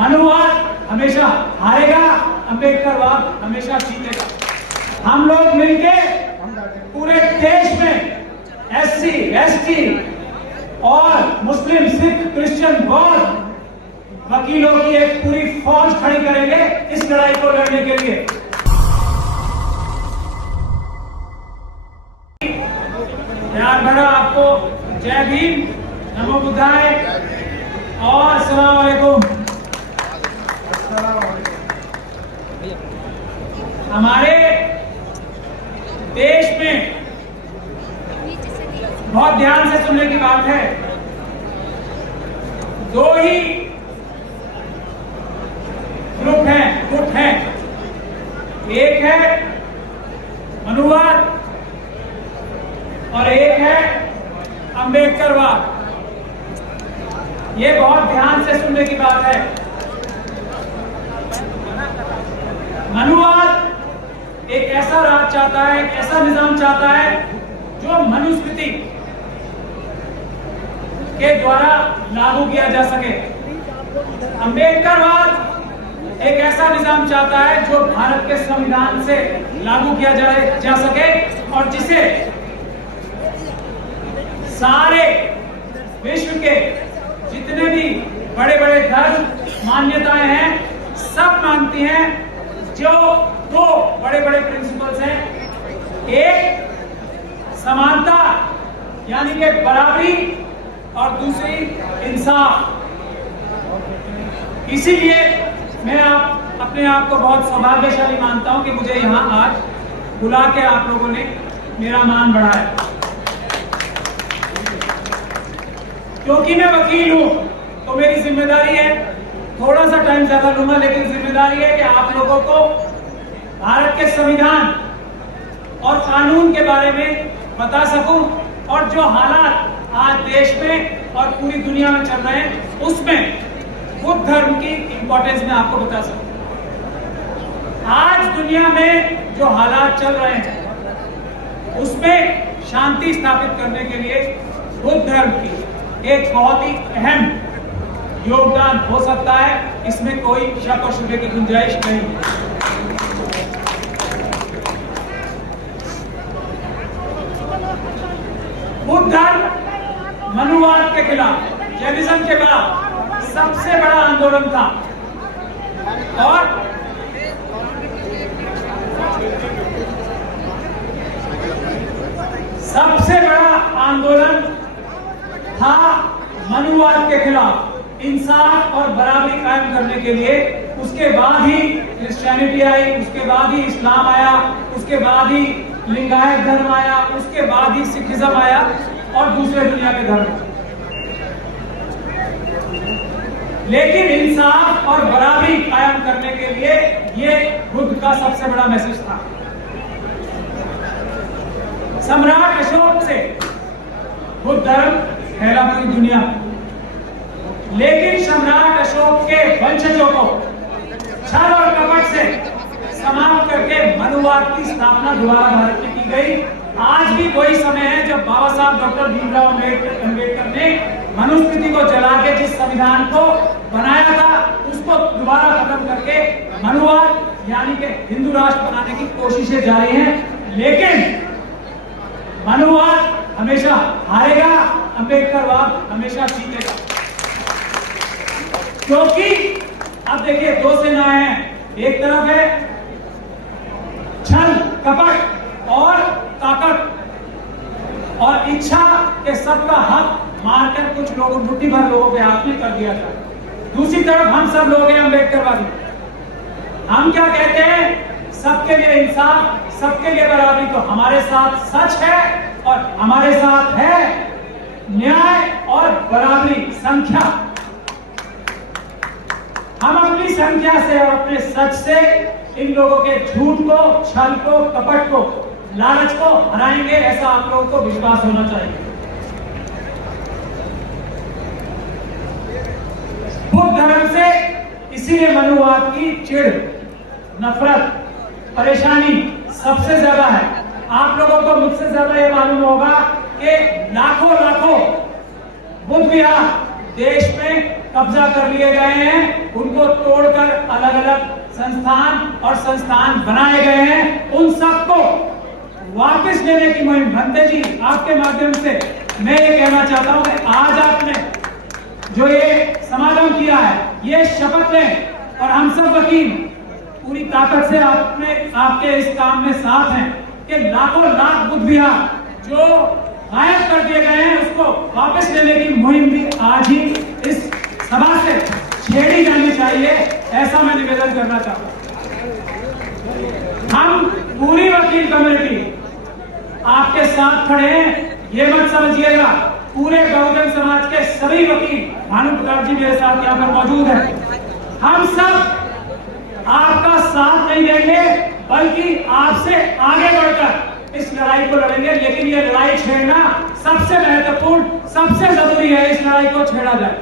मनुवाद हमेशा हारेगा, अम्बेडकरवाद हमेशा जीतेगा। हम लोग मिलके पूरे देश में एससी, एसटी और मुस्लिम, सिख, क्रिश्चियन, बौद्ध वकीलों की एक पूरी फौज खड़ी करेंगे इस लड़ाई को लड़ने के लिए। प्यार भरा आपको जय भीम, नमो बुद्धाय और अस्सलाम वालेकुम। हमारे देश में बहुत ध्यान से सुनने की बात है, दो ही ग्रुप हैं, एक है मनुवाद और एक है अम्बेडकरवाद। ये बहुत ध्यान से सुनने की बात है। मनुवाद एक ऐसा राज चाहता है, एक ऐसा निजाम चाहता है जो मनुस्मृति के द्वारा लागू किया जा सके। अम्बेडकरवाद एक ऐसा निजाम चाहता है जो भारत के संविधान से लागू किया जा सके और जिसे सारे विश्व के जितने भी बड़े बड़े धर्म मान्यताएं हैं सब मानती हैं। जो दो बड़े बड़े प्रिंसिपल्स हैं, एक समानता यानी कि बराबरी और दूसरी इंसाफ। इसीलिए मैं अपने आप को बहुत सौभाग्यशाली मानता हूं कि मुझे यहां आज बुला के आप लोगों ने मेरा मान बढ़ाया। क्योंकि मैं वकील हूं तो मेरी जिम्मेदारी है, थोड़ा सा टाइम ज्यादा लूंगा लेकिन जिम्मेदारी है कि आप लोगों को भारत के संविधान और कानून के बारे में बता सकूं और जो हालात आज देश में और पूरी दुनिया में चल रहे हैं उसमें बुद्ध धर्म की इंपॉर्टेंस मैं आपको बता सकूं। आज दुनिया में जो हालात चल रहे हैं उसमें शांति स्थापित करने के लिए बुद्ध धर्म की एक बहुत ही अहम योगदान हो सकता है, इसमें कोई शक और शुबे की गुंजाइश नहीं है। बुद्ध धर्म मनुवाद के खिलाफ, जैनिज्म के खिलाफ सबसे बड़ा आंदोलन था और सबसे बड़ा आंदोलन था मनुवाद के खिलाफ, इंसाफ और बराबरी कायम करने के लिए। उसके बाद ही क्रिश्चियनिटी आई, उसके बाद ही इस्लाम आया, उसके बाद ही लिंगायत धर्म आया, उसके बाद ही सिखिज्म आया और दूसरे दुनिया के धर्म। लेकिन इंसाफ और बराबरी कायम करने के लिए ये बुद्ध का सबसे बड़ा मैसेज था। सम्राट अशोक से बुद्ध धर्म फैला पूरी दुनिया में, लेकिन सम्राट अशोक के वंशजों को छल और कपट से समाप्त करके मनुवाद की स्थापना दोबारा भारत में की गई। आज भी वही समय है जब बाबा साहब डॉक्टर भीमराव अम्बेडकर ने मनुस्मृति को जला के जिस संविधान को बनाया था उसको दोबारा खत्म करके मनुवाद यानी कि हिंदू राष्ट्र बनाने की कोशिशें जारी हैं। लेकिन मनुवाद हमेशा हारेगा, अम्बेडकरवाद हमेशा जीतेगा। क्योंकि अब देखिए दो सेनाएं हैं, एक तरफ है छल कपट और ताकत और इच्छा के सबका हक मारकर कुछ लोगों, मुट्ठी भर लोगों के हाथ में कर दिया था। दूसरी तरफ हम सब लोग हैं अम्बेडकरवादी। हम क्या कहते हैं? सबके लिए इंसाफ, सबके लिए बराबरी। तो हमारे साथ सच है और हमारे साथ है न्याय और बराबरी, संख्या। हम अपनी संख्या से और अपने सच से इन लोगों के झूठ को, छल को, कपट को, लालच को हराएंगे, ऐसा आप लोगों को विश्वास होना चाहिए। बुद्ध धर्म से इसीलिए मनुवाद की चिढ़, नफरत, परेशानी सबसे ज्यादा है। आप लोगों को मुझसे ज्यादा ये मालूम होगा कि लाखों बुद्ध विहार देश में कब्जा कर लिए गए हैं, उनको तोड़कर अलग अलग संस्थान और संस्थान बनाए गए हैं, उन सबको वापस लेने की मुहिम। भंते जी, आपके माध्यम से मैं ये कहना चाहता हूं कि आज आपने जो ये समागम किया है, ये शपथ लें और हम सब वकील पूरी ताकत से आपके इस काम में साथ हैं कि लाखों लाख बुद्ध विहार जो गायब कर दिए गए हैं उसको वापस लेने की मुहिम भी आज ही इस सभा से छेड़ी जानी चाहिए, ऐसा मैं निवेदन करना चाहता हूं। हम पूरी वकील कम्युनिटी आपके साथ खड़े हैं, ये मत समझिएगा पूरे बहुजन समाज के सभी वकील, भानु प्रताप जी मेरे साथ यहाँ पर मौजूद है, हम सब आपका साथ नहीं देंगे बल्कि आपसे आगे बढ़कर इस लड़ाई को लड़ेंगे। लेकिन ये लड़ाई छेड़ना सबसे महत्वपूर्ण, सबसे जरूरी है, इस लड़ाई को छेड़ा जाए।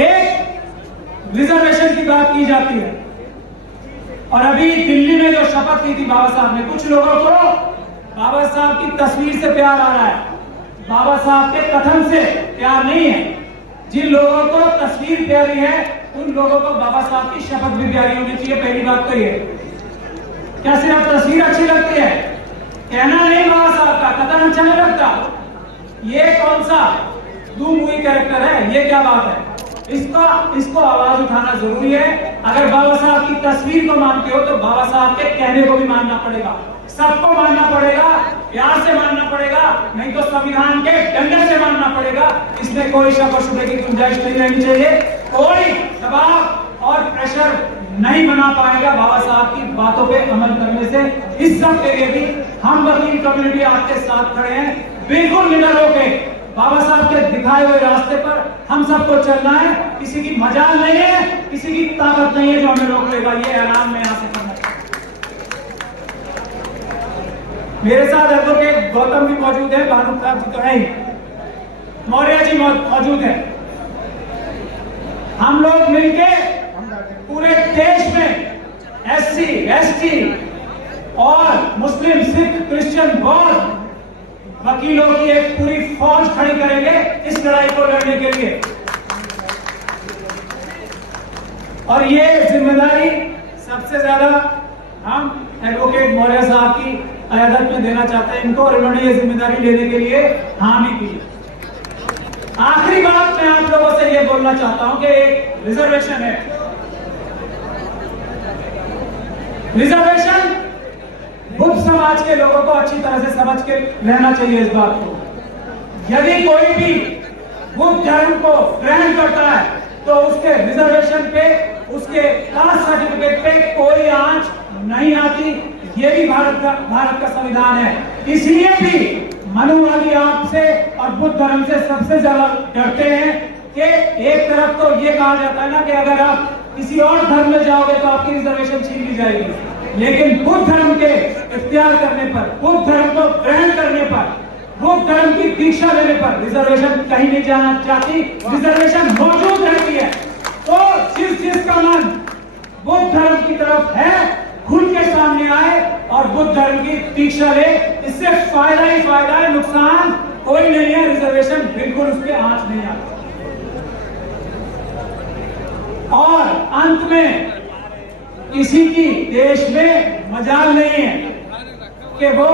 एक रिजर्वेशन की बात की जाती है और अभी दिल्ली में जो शपथ ली थी बाबा साहब ने, कुछ लोगों को बाबा साहब की तस्वीर से प्यार आ रहा है, बाबा साहब के कथन से प्यार नहीं है। जिन लोगों को तस्वीर प्यारी है उन लोगों को बाबा साहब की शपथ भी प्यारी होनी चाहिए। पहली बात तो ये, क्या सिर्फ तस्वीर अच्छी लगती है, कहना नहीं बाबा साहब का कथन अच्छा नहीं लगता, ये कौन सा दो मूवी कैरेक्टर है, ये क्या बात है? इसको आवाज उठाना जरूरी है। अगर बाबा साहब की तस्वीर को मानते हो तो बाबा साहब के कहने को भी मानना पड़ेगा, सबको मानना पड़ेगा, प्यार से मानना पड़ेगा, नहीं तो संविधान के डंडे से मानना पड़ेगा। इसमें कोई शक और शुबे की गुंजाइश नहीं रहनी चाहिए। कोई दबाव और प्रेशर नहीं बना पाएगा बाबा साहब की बातों पे अमल करने से। इस सब के लिए भी हम वकील कम्युनिटी आपके साथ खड़े हैं, बिल्कुल निडर होके बाबा साहब के दिखाए हुए रास्ते पर हम सबको चलना है। किसी की मजाल नहीं है, किसी की ताकत नहीं है जो हमें रोक लेगा, ये ऐलान मैं यहां से करना चाहता हूं। मेरे साथ एडवोकेट गौतम भी मौजूद है, भानु प्रताप जी तो है ही, मौर्य जी मौजूद है। हम लोग मिलके पूरे देश में SC, ST और मुस्लिम, सिख, क्रिश्चियन, बौद्ध वकीलों की एक पूरी फौज खड़ी करेंगे इस लड़ाई को लड़ने के लिए। और ये जिम्मेदारी सबसे ज्यादा हम एडवोकेट मौर्य साहब की क़यादत में देना चाहते हैं इनको, और इन्होंने ये जिम्मेदारी लेने के लिए हामी की। आखिरी बात मैं आप लोगों से ये बोलना चाहता हूं कि एक रिजर्वेशन है, रिजर्वेशन बुद्ध समाज के लोगों को अच्छी तरह से समझ के रहना चाहिए इस बात को। यदि कोई भी बुद्ध धर्म को ग्रहण करता है तो उसके रिजर्वेशन पे, उसके कास्ट सर्टिफिकेट पे कोई आंच नहीं आती। ये भी भारत का संविधान है। इसलिए भी मनुवादी आपसे और बुद्ध धर्म से सबसे ज्यादा डरते हैं कि एक तरफ तो ये कहा जाता है ना कि अगर आप किसी और धर्म में जाओगे तो आपकी रिजर्वेशन छीन ली जाएगी, लेकिन बुद्ध धर्म के इख्तियार करने पर, बुद्ध धर्म को ग्रहण करने पर, बुद्ध धर्म की दीक्षा लेने पर रिजर्वेशन कहीं नहीं जाना चाहती, रिजर्वेशन मौजूद रहती है। तो जिसका मन बुद्ध धर्म की तरफ है खुल के सामने आए और बुद्ध धर्म की दीक्षा ले, इससे फायदा ही फायदा है, नुकसान कोई नहीं है। रिजर्वेशन बिल्कुल उसके आंच नहीं आती। और अंत में किसी की देश में मजाल नहीं है कि वो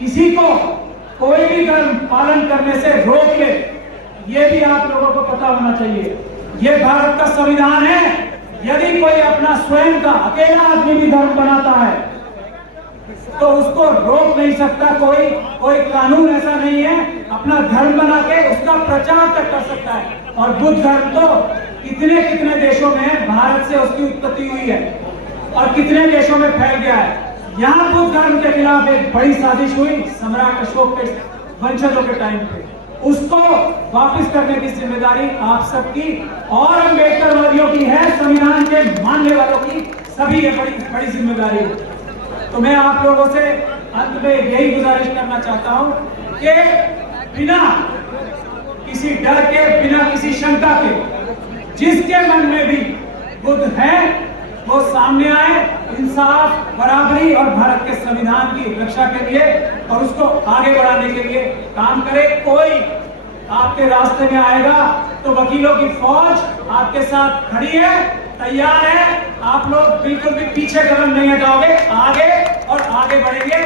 किसी को कोई भी धर्म पालन करने से रोक ले, ये भी आप लोगों को पता होना चाहिए। ये भारत का संविधान है। यदि कोई अपना स्वयं का अकेला आदमी भी धर्म बनाता है तो उसको रोक नहीं सकता कोई कानून ऐसा नहीं है। अपना धर्म बना के उसका प्रचार तक कर सकता है। और बुद्ध धर्म तो कितने कितने देशों में है, भारत से उसकी उत्पत्ति हुई है और कितने देशों में फैल गया है। यहाँ बुद्ध धर्म के खिलाफ एक बड़ी साजिश हुई सम्राट अशोक के वंशजों के टाइम पे, उसको वापस करने की जिम्मेदारी आप सबकी और अम्बेडकरवादियों की है, संविधान के मानने वालों की, सभी ये बड़ी जिम्मेदारी है। तो मैं आप लोगों से अंत में यही गुजारिश करना चाहता हूं कि बिना किसी डर के, बिना किसी शंका के, जिसके मन में भी बुद्ध है वो सामने आए, इंसाफ, बराबरी और भारत के संविधान की रक्षा के लिए और उसको आगे बढ़ाने के लिए काम करे। कोई आपके रास्ते में आएगा तो वकीलों की फौज आपके साथ खड़ी है, तैयार है। आप लोग बिल्कुल भी पीछे कदम नहीं हटाओगे, आगे और आगे बढ़ेंगे।